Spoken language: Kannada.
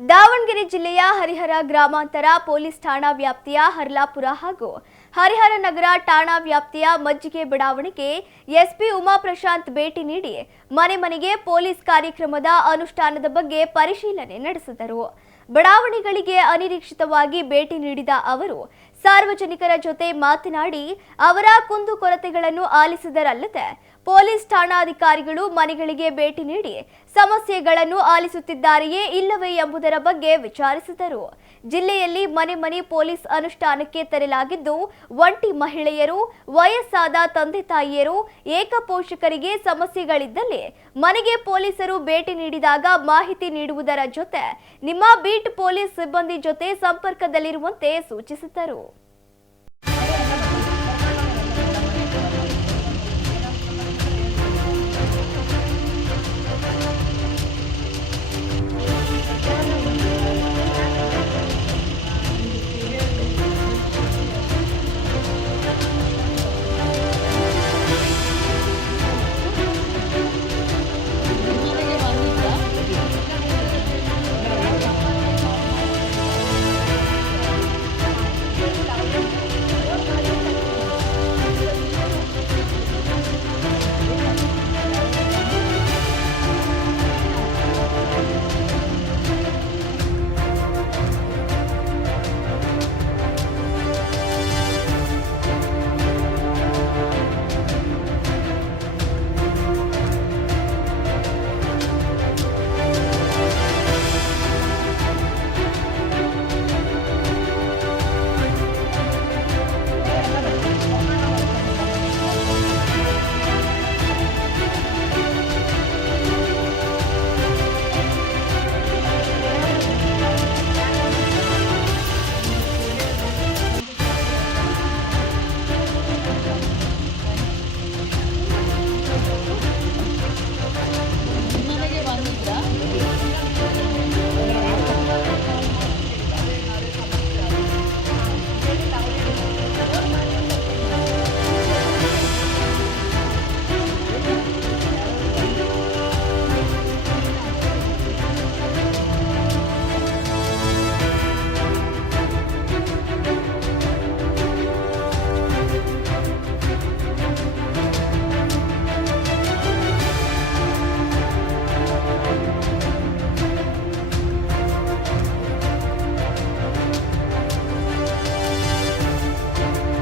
ದಾವಣಗೆರೆ ಜಿಲ್ಲೆಯ ಹರಿಹರ ಗ್ರಾಮಾಂತರ ಪೊಲೀಸ್ ಠಾಣಾ ವ್ಯಾಪ್ತಿಯ ಹರ್ಲಾಪುರ ಹಾಗೂ ಹರಿಹರ ನಗರ ಠಾಣಾ ವ್ಯಾಪ್ತಿಯ ಮಜ್ಜಿಗೆ ಬಡಾವಣೆಗೆ ಎಸ್ಪಿ ಉಮಾ ಪ್ರಶಾಂತ್ ಭೇಟಿ ನೀಡಿ ಮನೆ ಮನೆಗೆ ಪೊಲೀಸ್ ಕಾರ್ಯಕ್ರಮದ ಅನುಷ್ಠಾನದ ಬಗ್ಗೆ ಪರಿಶೀಲನೆ ನಡೆಸಿದರು. ಬಡಾವಣೆಗಳಿಗೆ ಅನಿರೀಕ್ಷಿತವಾಗಿ ಭೇಟಿ ನೀಡಿದ ಅವರು ಸಾರ್ವಜನಿಕರ ಜೊತೆ ಮಾತನಾಡಿ, ಅವರ ಕುಂದುಕೊರತೆಗಳನ್ನು ಆಲಿಸಿದರಲ್ಲದೆ, ಪೊಲೀಸ್ ಠಾಣಾಧಿಕಾರಿಗಳು ಮನೆಗಳಿಗೆ ಭೇಟಿ ನೀಡಿ ಸಮಸ್ಯೆಗಳನ್ನು ಆಲಿಸುತ್ತಿದ್ದಾರೆಯೇ ಇಲ್ಲವೇ ಎಂಬುದರ ಬಗ್ಗೆ ವಿಚಾರಿಸಿದರು. ಜಿಲ್ಲೆಯಲ್ಲಿ ಮನೆ ಮನೆ ಪೊಲೀಸ್ ಅನುಷ್ಠಾನಕ್ಕೆ ತರಲಾಗಿದ್ದು, ಒಂಟಿ ಮಹಿಳೆಯರು, ವಯಸ್ಸಾದ ತಂದೆ ತಾಯಿಯರು, ಏಕಪೋಷಕರಿಗೆ ಸಮಸ್ಯೆಗಳಿದ್ದಲ್ಲಿ ಮನೆಗೆ ಪೊಲೀಸರು ಭೇಟಿ ನೀಡಿದಾಗ ಮಾಹಿತಿ ನೀಡುವುದರ ಜೊತೆ ನಿಮ್ಮ ಬೀಟ್ ಪೊಲೀಸ್ ಸಿಬ್ಬಂದಿ ಜೊತೆ ಸಂಪರ್ಕದಲ್ಲಿರುವಂತೆ ಸೂಚಿಸಿದರು.